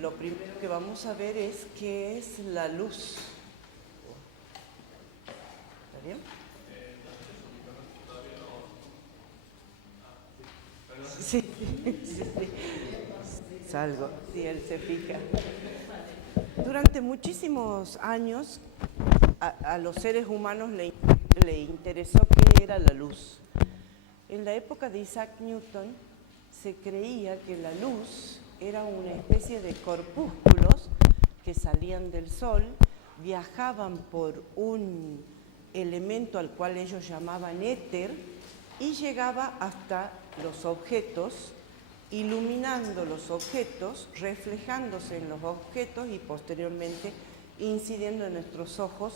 lo primero que vamos a ver es qué es la luz. ¿Está bien? Sí, sí. Salgo, si él se fija. Durante muchísimos años a los seres humanos le interesó qué era la luz. En la época de Isaac Newton se creía que la luz era una especie de corpúsculos que salían del Sol, viajaban por un elemento al cual ellos llamaban éter y llegaba hasta los objetos, iluminando los objetos, reflejándose en los objetos y posteriormente incidiendo en nuestros ojos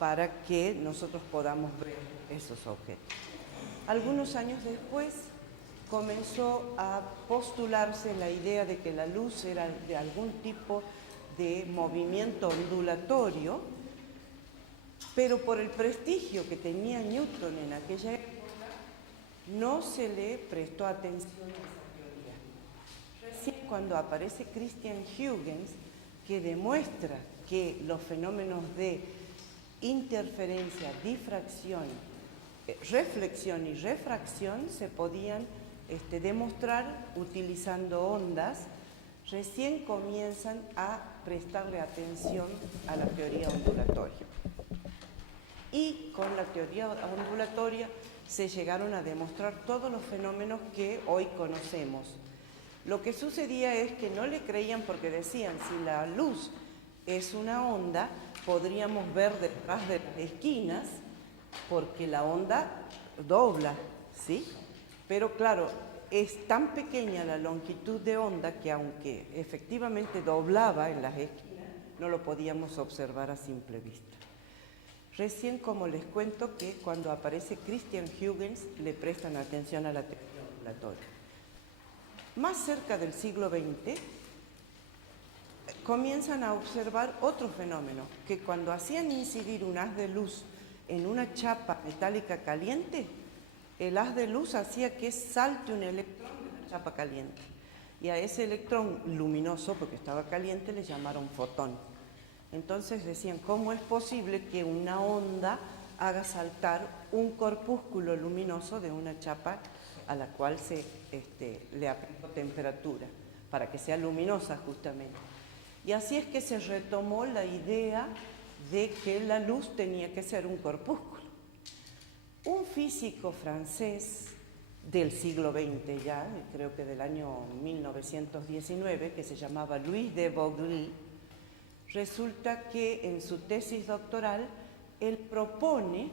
para que nosotros podamos ver esos objetos. Algunos años después comenzó a postularse la idea de que la luz era de algún tipo de movimiento ondulatorio, pero por el prestigio que tenía Newton en aquella época, no se le prestó atención a esa teoría. Recién cuando aparece Christian Huygens, que demuestra que los fenómenos de interferencia, difracción, reflexión y refracción se podían demostrar utilizando ondas, recién comienzan a prestarle atención a la teoría ondulatoria. Y con la teoría ondulatoria se llegaron a demostrar todos los fenómenos que hoy conocemos. Lo que sucedía es que no le creían porque decían, si la luz es una onda, podríamos ver detrás de las esquinas porque la onda dobla, ¿sí? Pero claro, es tan pequeña la longitud de onda que aunque efectivamente doblaba en las esquinas, no lo podíamos observar a simple vista. Recién, como les cuento, que cuando aparece Christian Huygens le prestan atención a la teoría ondulatoria. Más cerca del siglo XX comienzan a observar otro fenómeno, que cuando hacían incidir un haz de luz en una chapa metálica caliente, el haz de luz hacía que salte un electrón de la chapa caliente. Y a ese electrón luminoso, porque estaba caliente, le llamaron fotón. Entonces decían, ¿cómo es posible que una onda haga saltar un corpúsculo luminoso de una chapa a la cual se le aplicó temperatura, para que sea luminosa justamente? Y así es que se retomó la idea de que la luz tenía que ser un corpúsculo. Un físico francés del siglo XX ya, creo que del año 1919, que se llamaba Louis de Broglie, resulta que en su tesis doctoral él propone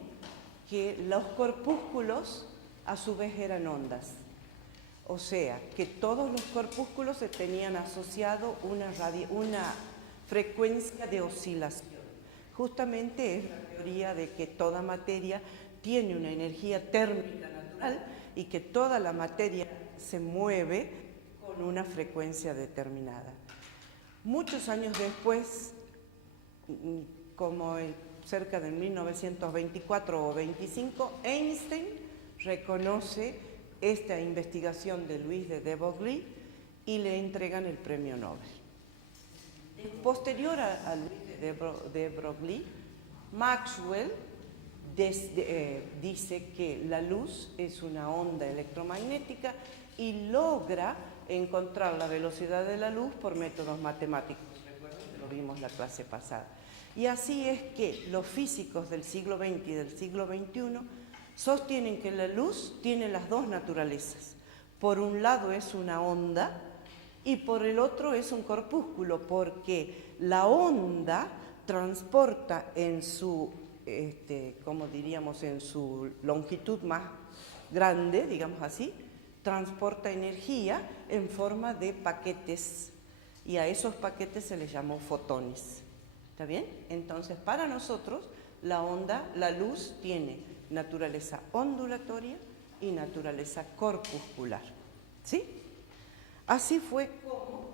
que los corpúsculos a su vez eran ondas. O sea, que todos los corpúsculos se tenían asociado una frecuencia de oscilación. Justamente es la teoría de que toda materia tiene una energía térmica natural y que toda la materia se mueve con una frecuencia determinada. Muchos años después, como cerca de 1924 o 25, Einstein reconoce esta investigación de Louis de Broglie y le entregan el premio Nobel. Posterior a Louis de Broglie, Maxwell dice que la luz es una onda electromagnética y logra encontrar la velocidad de la luz por métodos matemáticos. Recuerden que lo vimos la clase pasada. Y así es que los físicos del siglo XX y del siglo XXI sostienen que la luz tiene las dos naturalezas. Por un lado es una onda y por el otro es un corpúsculo, porque la onda transporta en su, como diríamos, en su longitud más grande, digamos así, transporta energía en forma de paquetes y a esos paquetes se les llamó fotones. ¿Está bien? Entonces, para nosotros, la luz tiene naturaleza ondulatoria y naturaleza corpuscular. ¿Sí? Así fue como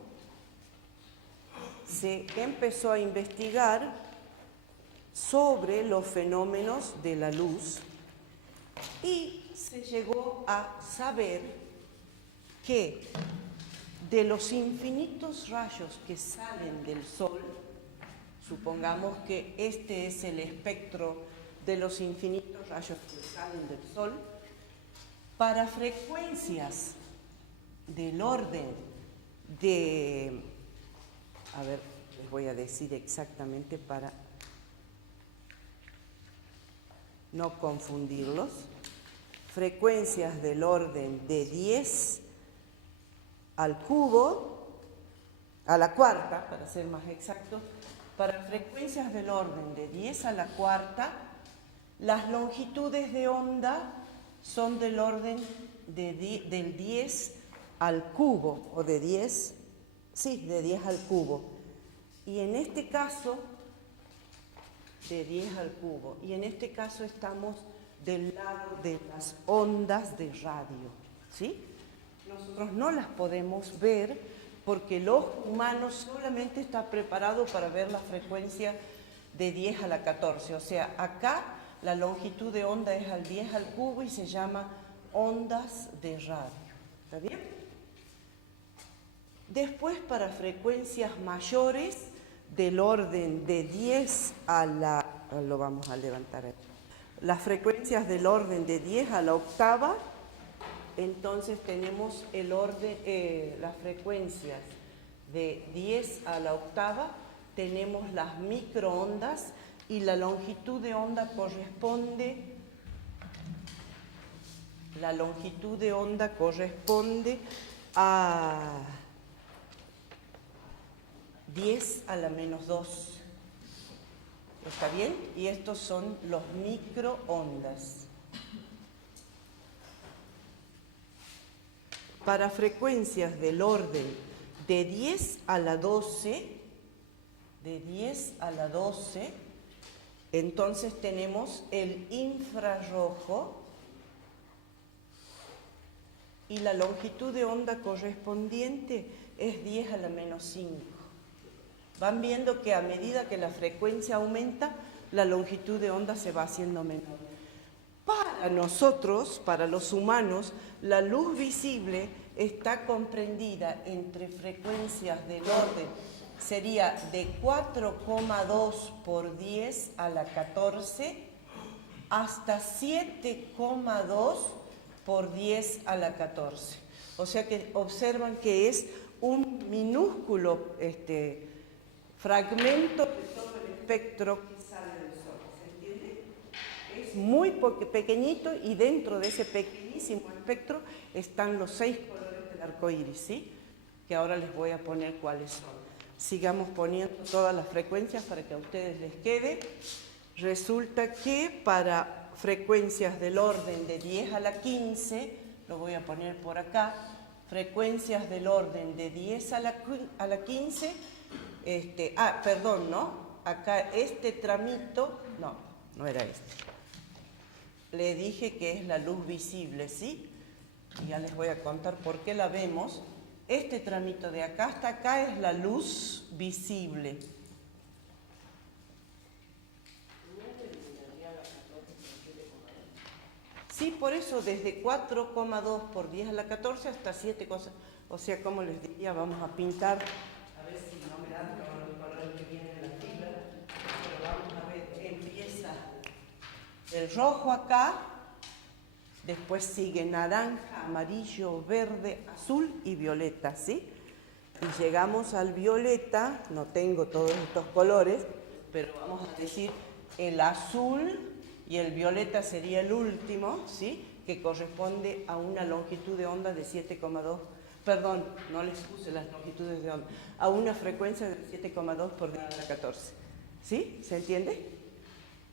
se empezó a investigar sobre los fenómenos de la luz y se llegó a saber que de los infinitos rayos que salen del Sol, supongamos que este es el espectro de los infinitos rayos que salen del Sol, para frecuencias del orden de, a ver, les voy a decir exactamente para no confundirlos, frecuencias del orden de 10 al cubo, a la cuarta, para ser más exactos, para frecuencias del orden de 10 a la cuarta, las longitudes de onda son del orden del 10 al cubo, o de 10, sí, de 10 al cubo. Y en este caso, de 10 al cubo. Y en este caso estamos del lado de las ondas de radio, ¿sí? Nosotros no las podemos ver porque el ojo humano solamente está preparado para ver la frecuencia de 10 a la 14. O sea, acá la longitud de onda es al 10 al cubo y se llama ondas de radio. ¿Está bien? Después, para frecuencias mayores, del orden de 10 a la... lo vamos a levantar aquí. Las frecuencias del orden de 10 a la octava, entonces tenemos el orden, las frecuencias de 10 a la octava, tenemos las microondas y la longitud de onda corresponde a 10 a la menos 2. ¿Está bien? Y estos son los microondas. Para frecuencias del orden de 10 a la 12, entonces tenemos el infrarrojo y la longitud de onda correspondiente es 10 a la menos 5. Van viendo que a medida que la frecuencia aumenta, la longitud de onda se va haciendo menor. Para nosotros, para los humanos, la luz visible está comprendida entre frecuencias del orden, sería de 4,2 por 10 a la 14 hasta 7,2 por 10 a la 14. O sea que observan que es un minúsculo fragmento de todo el espectro que sale del Sol. ¿Se entiende? Es muy pequeñito y dentro de ese pequeñísimo espectro están los 6 colores del arco iris, ¿sí? Que ahora les voy a poner cuáles son. Sigamos poniendo todas las frecuencias para que a ustedes les quede. Resulta que para frecuencias del orden de 10 a la 15, lo voy a poner por acá, frecuencias del orden de 10 a la 15, acá este tramito, no era este. Le dije que es la luz visible, ¿sí? Y ya les voy a contar por qué la vemos. Este tramito de acá hasta acá es la luz visible. Sí, por eso desde 4,2 por 10 a la 14 hasta 7 cosas. O sea, como les diría, vamos a pintar. A ver si no me dan con los colores que vienen en la fila. Pero vamos a ver, empieza el rojo acá, después sigue naranja, amarillo, verde, azul y violeta, ¿sí? Y llegamos al violeta, no tengo todos estos colores, pero vamos a decir el azul y el violeta sería el último, ¿sí? Que corresponde a una longitud de onda de 7,2, perdón, no les puse las longitudes de onda, a una frecuencia de 7,2 por 10 a la 14, ¿sí? ¿Se entiende?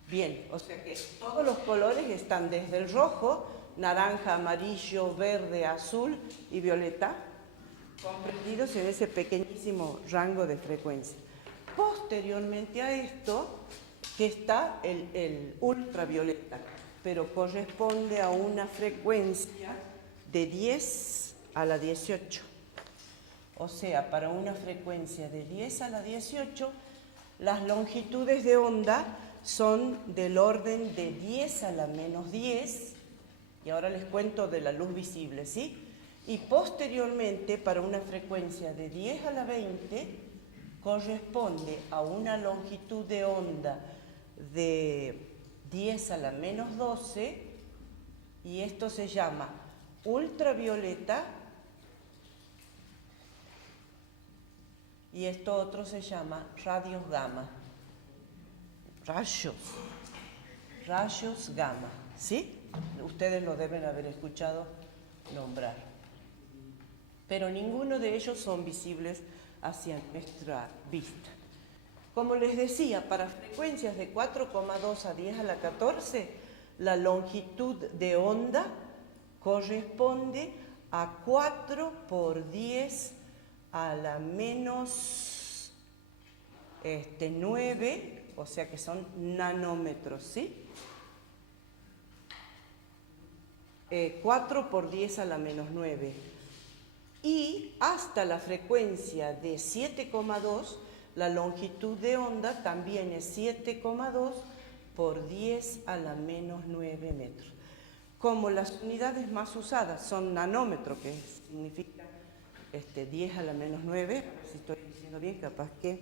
Bien, o sea que todos los colores están desde el rojo, naranja, amarillo, verde, azul y violeta, comprendidos en ese pequeñísimo rango de frecuencia. Posteriormente a esto, que está el ultravioleta, pero corresponde a una frecuencia de 10 a la 18. O sea, para una frecuencia de 10 a la 18, las longitudes de onda son del orden de 10 a la menos 10, y ahora les cuento de la luz visible, ¿sí? Y posteriormente, para una frecuencia de 10 a la 20, corresponde a una longitud de onda de 10 a la menos 12, y esto se llama ultravioleta, y esto otro se llama radios gamma. Rayos gamma, ¿sí? Ustedes lo deben haber escuchado nombrar. Pero ninguno de ellos son visibles hacia nuestra vista. Como les decía, para frecuencias de 4,2 a 10 a la 14, la longitud de onda corresponde a 4 por 10 a la menos 9, o sea que son nanómetros, ¿sí? 4 por 10 a la menos 9. Y hasta la frecuencia de 7,2, la longitud de onda también es 7,2 por 10 a la menos 9 metros. Como las unidades más usadas son nanómetro, que significa 10 a la menos 9, a ver si estoy diciendo bien, capaz que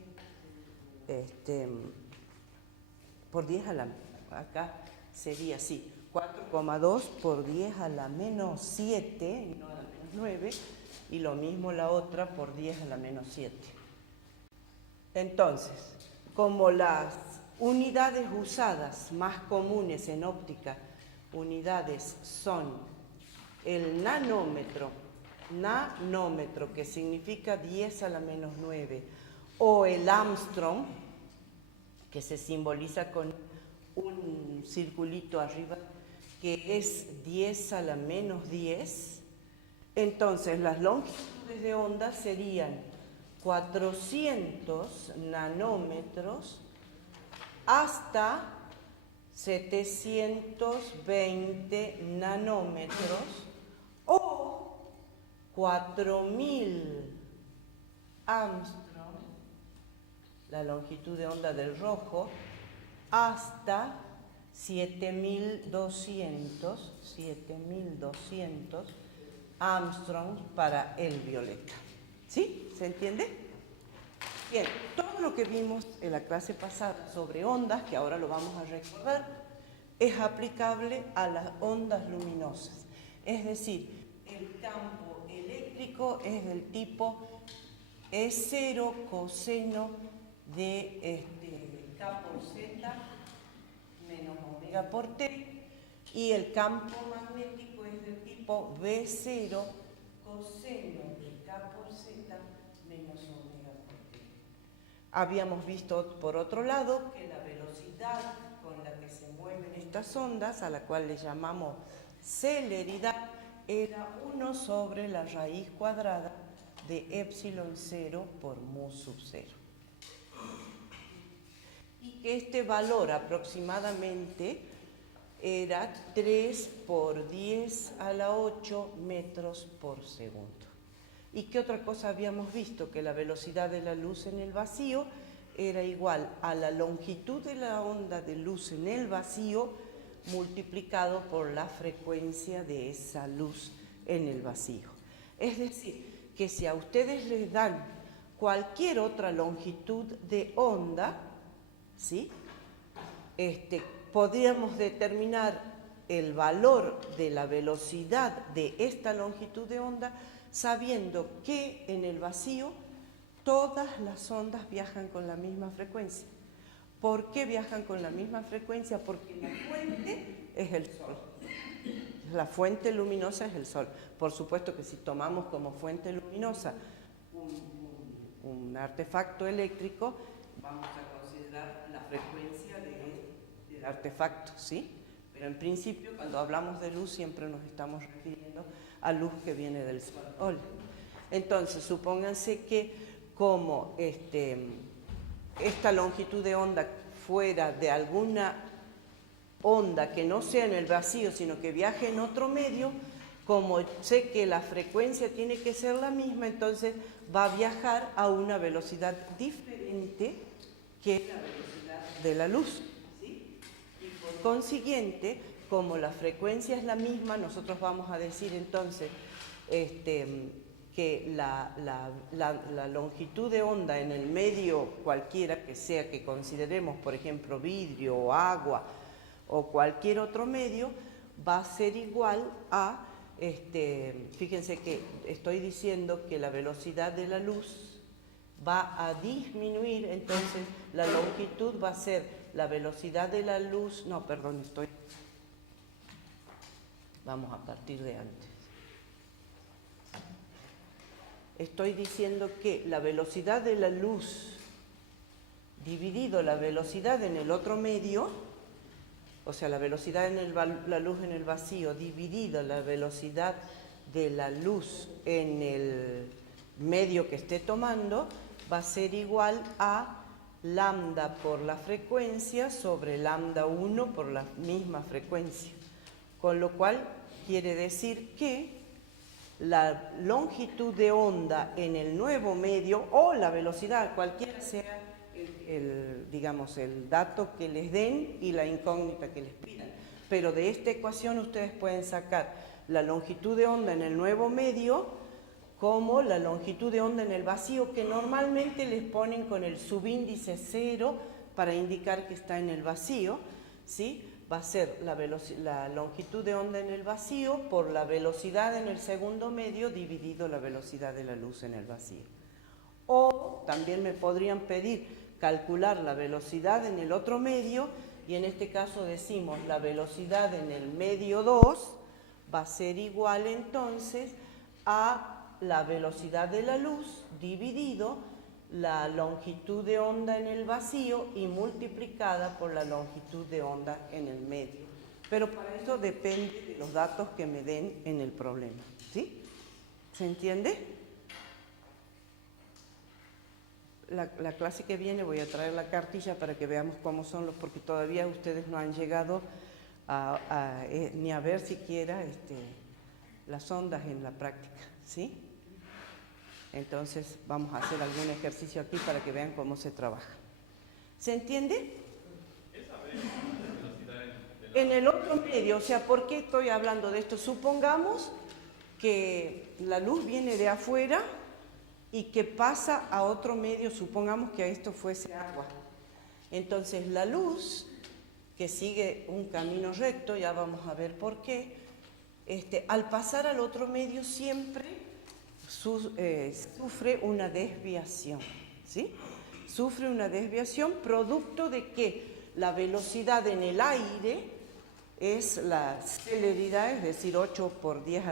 por 10 a la, acá sería así, 4,2 por 10 a la menos 7, no a la menos 9, y lo mismo la otra por 10 a la menos 7. Entonces, como las unidades usadas más comunes en óptica, unidades son el nanómetro, que significa 10 a la menos 9, o el Armstrong, que se simboliza con un circulito arriba, que es 10 a la menos 10, entonces las longitudes de onda serían 400 nanómetros hasta 720 nanómetros o 4000 Armstrong, la longitud de onda del rojo, hasta 7200 Armstrong para el violeta. ¿Sí? ¿Se entiende? Bien, todo lo que vimos en la clase pasada sobre ondas, que ahora lo vamos a recordar, es aplicable a las ondas luminosas. Es decir, el campo eléctrico es del tipo E0 coseno de K por Z menos omega por T, y el campo magnético es del tipo B0 coseno de K por Z menos omega por T. Habíamos visto, por otro lado, que la velocidad con la que se mueven estas ondas, a la cual le llamamos celeridad, era 1 sobre la raíz cuadrada de epsilon 0 por mu sub 0. Y que este valor aproximadamente era 3 por 10 a la 8 metros por segundo. ¿Y qué otra cosa habíamos visto? Que la velocidad de la luz en el vacío era igual a la longitud de la onda de luz en el vacío multiplicado por la frecuencia de esa luz en el vacío. Es decir, que si a ustedes les dan cualquier otra longitud de onda, ¿sí? Podríamos determinar el valor de la velocidad de esta longitud de onda sabiendo que en el vacío todas las ondas viajan con la misma frecuencia. ¿Por qué viajan con la misma frecuencia? Porque la fuente es el Sol. La fuente luminosa es el Sol. Por supuesto que si tomamos como fuente luminosa un artefacto eléctrico, vamos a considerar la frecuencia del artefacto, ¿sí? Pero en principio, cuando hablamos de luz, siempre nos estamos refiriendo a luz que viene del Sol. Entonces, supónganse que como esta longitud de onda fuera de alguna onda que no sea en el vacío, sino que viaje en otro medio, como sé que la frecuencia tiene que ser la misma, entonces va a viajar a una velocidad diferente que la velocidad de la luz, ¿sí? Y por consiguiente, como la frecuencia es la misma, nosotros vamos a decir entonces que la longitud de onda en el medio cualquiera que sea, que consideremos, por ejemplo, vidrio o agua o cualquier otro medio, va a ser igual a, fíjense que estoy diciendo que la velocidad de la luz va a disminuir, entonces la longitud va a ser la velocidad de la luz, no, perdón, vamos a partir de antes. Estoy diciendo que la velocidad de la luz dividido la velocidad en el otro medio, o sea, la velocidad en la luz en el vacío dividido la velocidad de la luz en el medio que esté tomando, va a ser igual a lambda por la frecuencia sobre lambda 1 por la misma frecuencia. Con lo cual quiere decir que la longitud de onda en el nuevo medio o la velocidad, cualquiera sea digamos, el dato que les den y la incógnita que les pidan. Pero de esta ecuación ustedes pueden sacar la longitud de onda en el nuevo medio como la longitud de onda en el vacío, que normalmente les ponen con el subíndice 0 para indicar que está en el vacío, ¿sí? Va a ser la longitud de onda en el vacío por la velocidad en el segundo medio dividido la velocidad de la luz en el vacío. O también me podrían pedir calcular la velocidad en el otro medio, y en este caso decimos la velocidad en el medio 2 va a ser igual entonces a la velocidad de la luz dividido la longitud de onda en el vacío y multiplicada por la longitud de onda en el medio. Pero para eso depende de los datos que me den en el problema, ¿sí? ¿Se entiende? La clase que viene voy a traer la cartilla para que veamos cómo son los, porque todavía ustedes no han llegado ni a ver siquiera las ondas en la práctica, ¿sí? Entonces vamos a hacer algún ejercicio aquí para que vean cómo se trabaja. ¿Se entiende? En el otro medio, o sea, ¿por qué estoy hablando de esto? Supongamos que la luz viene de afuera y que pasa a otro medio, supongamos que a esto fuese agua. Entonces la luz, que sigue un camino recto, ya vamos a ver por qué, al pasar al otro medio siempre sufre una desviación, ¿sí? Sufre una desviación producto de que la velocidad en el aire es la celeridad, es decir, 8 por 10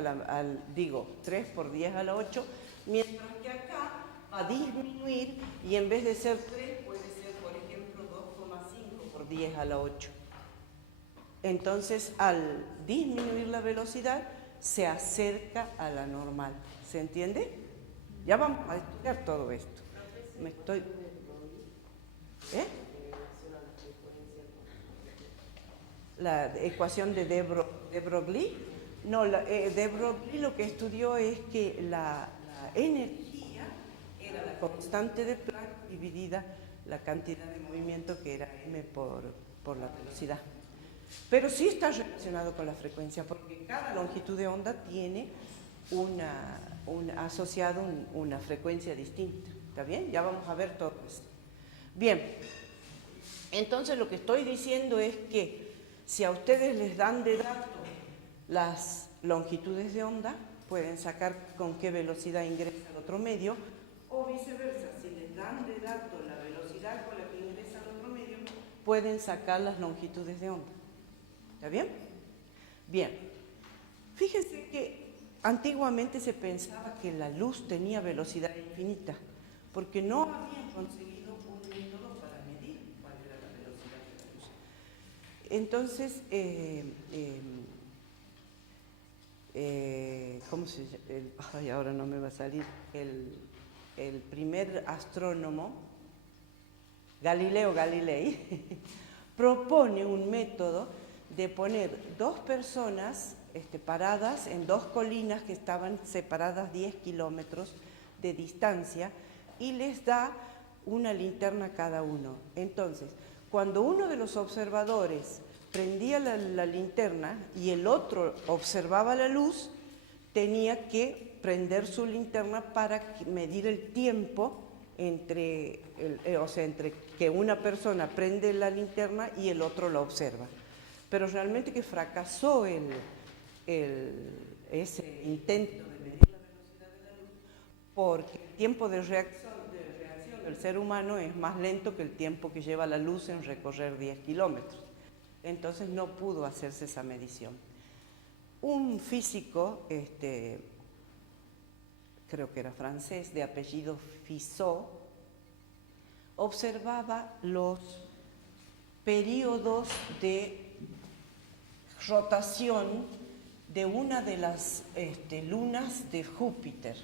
3 por 10 a la 8, mientras que acá va a disminuir y en vez de ser 3 puede ser, por ejemplo, 2,5 por 10 a la 8. Entonces, al disminuir la velocidad, se acerca a la normal. ¿Se entiende? Ya vamos a estudiar todo esto. La ecuación de de Broglie. No, de Broglie lo que estudió es que la energía era la constante de Planck dividida la cantidad de movimiento que era m por la velocidad. Pero sí está relacionado con la frecuencia, porque cada longitud de onda tiene asociado una frecuencia distinta. ¿Está bien? Ya vamos a ver todo esto. Bien, entonces lo que estoy diciendo es que si a ustedes les dan de dato las longitudes de onda, pueden sacar con qué velocidad ingresa al otro medio, o viceversa, si les dan de dato la velocidad con la que ingresa al otro medio, pueden sacar las longitudes de onda. ¿Está bien? Bien. Fíjense que antiguamente se pensaba que la luz tenía velocidad infinita, porque no habían conseguido un método para medir cuál era la velocidad de la luz. Entonces, ¿cómo se llama? Ahora no me va a salir. El primer astrónomo, Galileo Galilei, propone un método de poner dos personas paradas en dos colinas que estaban separadas 10 kilómetros de distancia y les da una linterna a cada uno. Entonces, cuando uno de los observadores prendía la linterna y el otro observaba la luz, tenía que prender su linterna para medir el tiempo entre que una persona prende la linterna y el otro la observa. Pero realmente que fracasó ese intento de medir la velocidad de la luz, porque el tiempo de reacción del ser humano es más lento que el tiempo que lleva la luz en recorrer 10 kilómetros. Entonces no pudo hacerse esa medición. Un físico, creo que era francés, de apellido Fizeau, observaba los periodos de rotación de una de las lunas de Júpiter.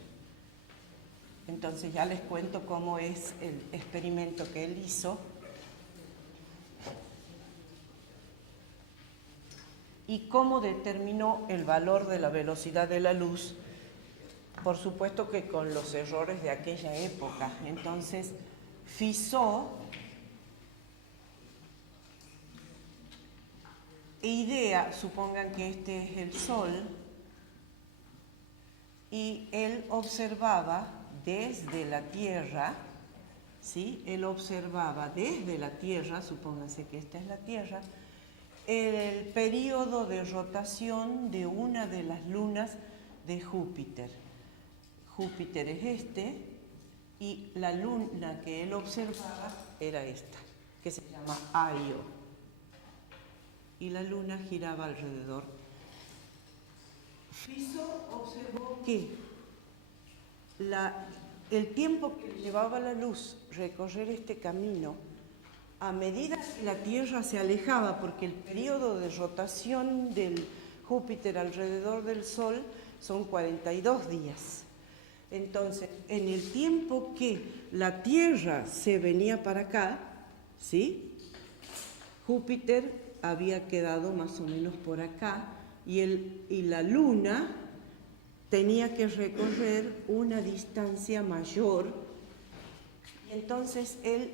Entonces ya les cuento cómo es el experimento que él hizo. Y cómo determinó el valor de la velocidad de la luz, por supuesto que con los errores de aquella época. Entonces, Fizeau supongan que este es el Sol, y él observaba desde la Tierra, ¿sí? Él observaba desde la Tierra, supónganse que esta es la Tierra, el periodo de rotación de una de las lunas de Júpiter. Júpiter es y la luna que él observaba era esta, que se llama Io. Y la luna giraba alrededor. Fizeau observó que el tiempo que llevaba la luz recorrer este camino, a medida que la Tierra se alejaba, porque el periodo de rotación del Júpiter alrededor del Sol son 42 días. Entonces, en el tiempo que la Tierra se venía para acá, ¿sí? Júpiter había quedado más o menos por acá y la Luna tenía que recorrer una distancia mayor. Y entonces él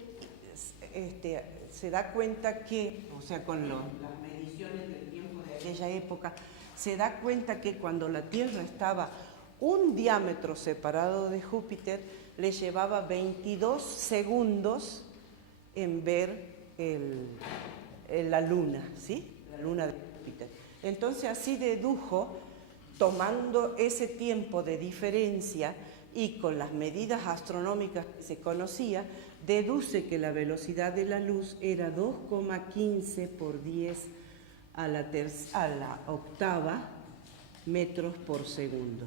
se da cuenta que, o sea, con las mediciones del tiempo de aquella época, se da cuenta que cuando la Tierra estaba un diámetro separado de Júpiter, le llevaba 22 segundos en ver la Luna, ¿sí? La Luna de Júpiter. Entonces así dedujo, tomando ese tiempo de diferencia y con las medidas astronómicas que se conocía, deduce que la velocidad de la luz era 2,15 por 10 a la octava metros por segundo.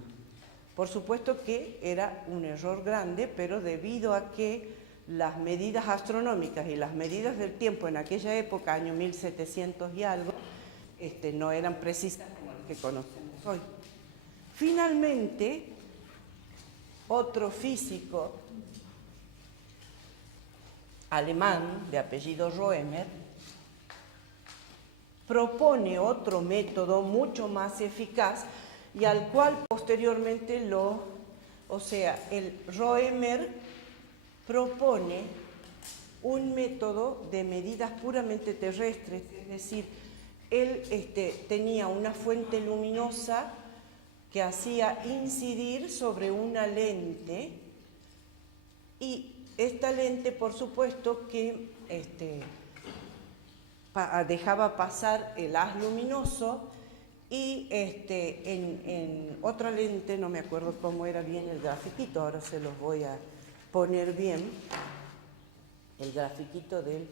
Por supuesto que era un error grande, pero debido a que las medidas astronómicas y las medidas del tiempo en aquella época, año 1700 y algo, no eran precisas como las que conocemos hoy. Finalmente, otro físico alemán de apellido Roemer propone otro método mucho más eficaz y al cual posteriormente el Roemer propone un método de medidas puramente terrestres, es decir, él tenía una fuente luminosa que hacía incidir sobre una lente y esta lente, por supuesto, que dejaba pasar el haz luminoso y en otra lente, no me acuerdo cómo era bien el grafiquito, ahora se los voy a poner bien, el grafiquito del...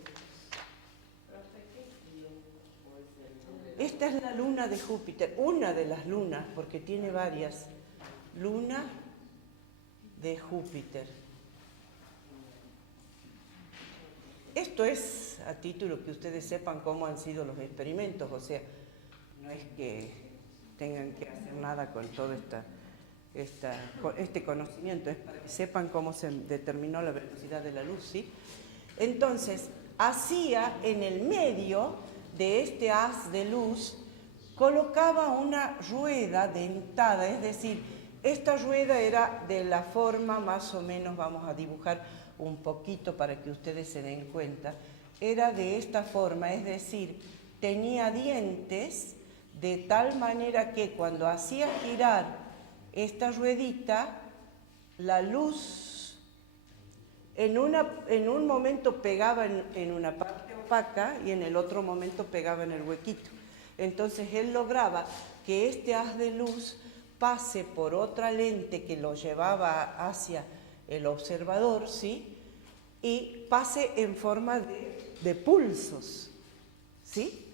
Esta es la luna de Júpiter, una de las lunas, porque tiene varias, luna de Júpiter. Esto es a título que ustedes sepan cómo han sido los experimentos, o sea, no es que tengan que hacer nada con todo este conocimiento, es para que sepan cómo se determinó la velocidad de la luz, ¿sí? Entonces, hacía en el medio de este haz de luz, colocaba una rueda dentada, es decir, esta rueda era de la forma más o menos, vamos a dibujar un poquito para que ustedes se den cuenta, era de esta forma, es decir, tenía dientes de tal manera que cuando hacía girar esta ruedita, la luz en un momento pegaba en una parte opaca y en el otro momento pegaba en el huequito. Entonces él lograba que este haz de luz pase por otra lente que lo llevaba hacia el observador, ¿sí? Y pase en forma de pulsos, ¿sí?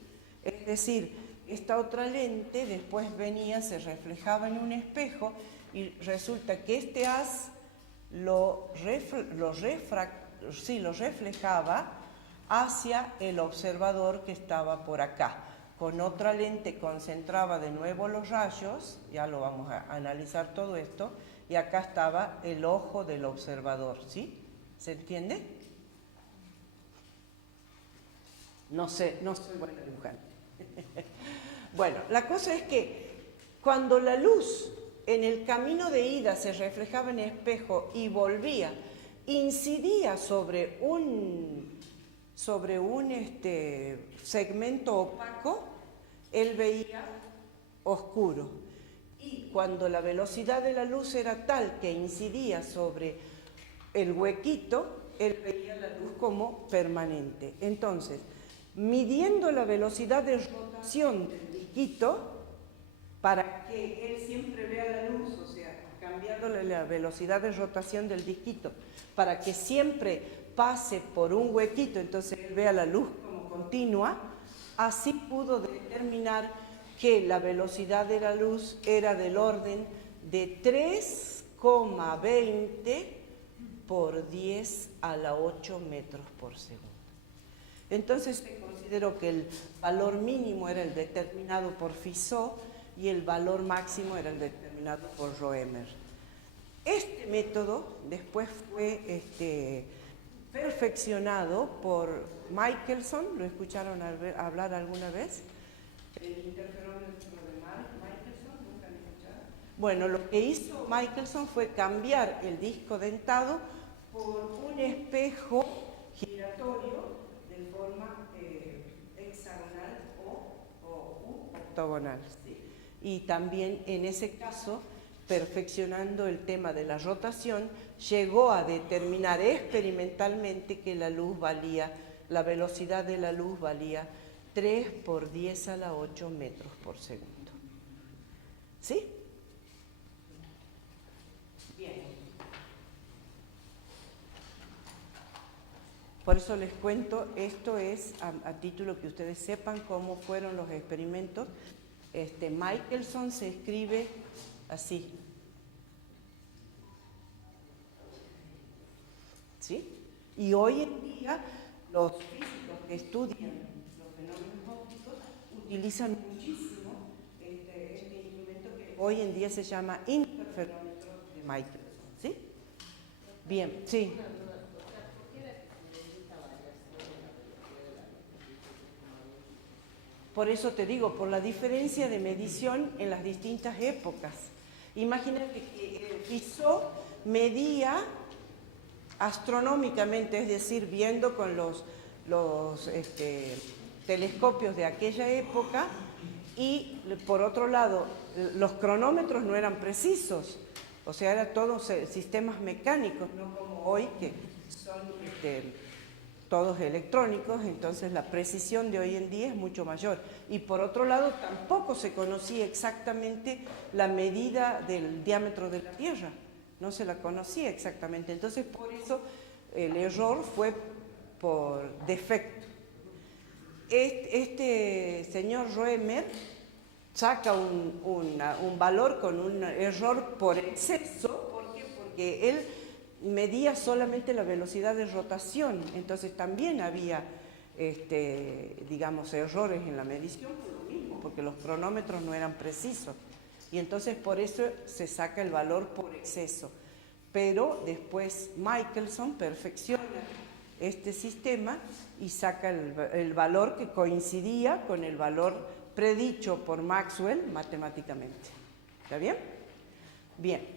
Es decir, esta otra lente después venía, se reflejaba en un espejo y resulta que este haz lo reflejaba hacia el observador que estaba por acá. Con otra lente concentraba de nuevo los rayos, ya lo vamos a analizar todo esto, y acá estaba el ojo del observador, ¿sí? ¿Se entiende? No sé, no soy buena dibujante. Bueno, la cosa es que cuando la luz en el camino de ida se reflejaba en espejo y volvía, incidía sobre un segmento opaco, él veía oscuro. Y cuando la velocidad de la luz era tal que incidía sobre el huequito, él veía la luz como permanente. Entonces, midiendo la velocidad de rotación del disquito, para que él siempre vea la luz, o sea, cambiándole la velocidad de rotación del disquito, para que siempre pase por un huequito, entonces él vea la luz como continua, así pudo determinar que la velocidad de la luz era del orden de 3,20 por 10 a la 8 metros por segundo. Entonces se consideró que el valor mínimo era el determinado por Fizeau y el valor máximo era el determinado por Roemer. Este método después fue perfeccionado por Michelson. ¿Lo escucharon hablar alguna vez? El interferómetro de Michelson, ¿nunca lo escucharon? Bueno, lo que hizo Michelson fue cambiar el disco dentado por un espejo giratorio de forma hexagonal o octogonal, ¿sí? Y también en ese caso, perfeccionando el tema de la rotación, llegó a determinar experimentalmente que la velocidad de la luz valía 3 por 10 a la 8 metros por segundo. ¿Sí? Bien. Por eso les cuento, esto es a título que ustedes sepan cómo fueron los experimentos. Michelson se escribe así. ¿Sí? Y hoy en día los físicos que estudian los fenómenos ópticos utilizan muchísimo este instrumento que hoy en día se llama interferómetro de Michelson. ¿Sí? Bien, sí. Por eso te digo, por la diferencia de medición en las distintas épocas. Imagínate que Fizeau medía astronómicamente, es decir, viendo con los telescopios de aquella época, y por otro lado, los cronómetros no eran precisos, o sea, eran todos sistemas mecánicos, no como hoy que son todos electrónicos, entonces la precisión de hoy en día es mucho mayor. Y por otro lado, tampoco se conocía exactamente la medida del diámetro de la Tierra, no se la conocía exactamente, entonces por eso el error fue por defecto. Este señor Roemer saca un valor con un error por exceso. ¿Por qué? Porque él medía solamente la velocidad de rotación, entonces también había, digamos, errores en la medición por lo mismo, porque los cronómetros no eran precisos. Y entonces por eso se saca el valor por exceso. Pero después Michelson perfecciona este sistema y saca el valor que coincidía con el valor predicho por Maxwell matemáticamente. ¿Está bien? Bien.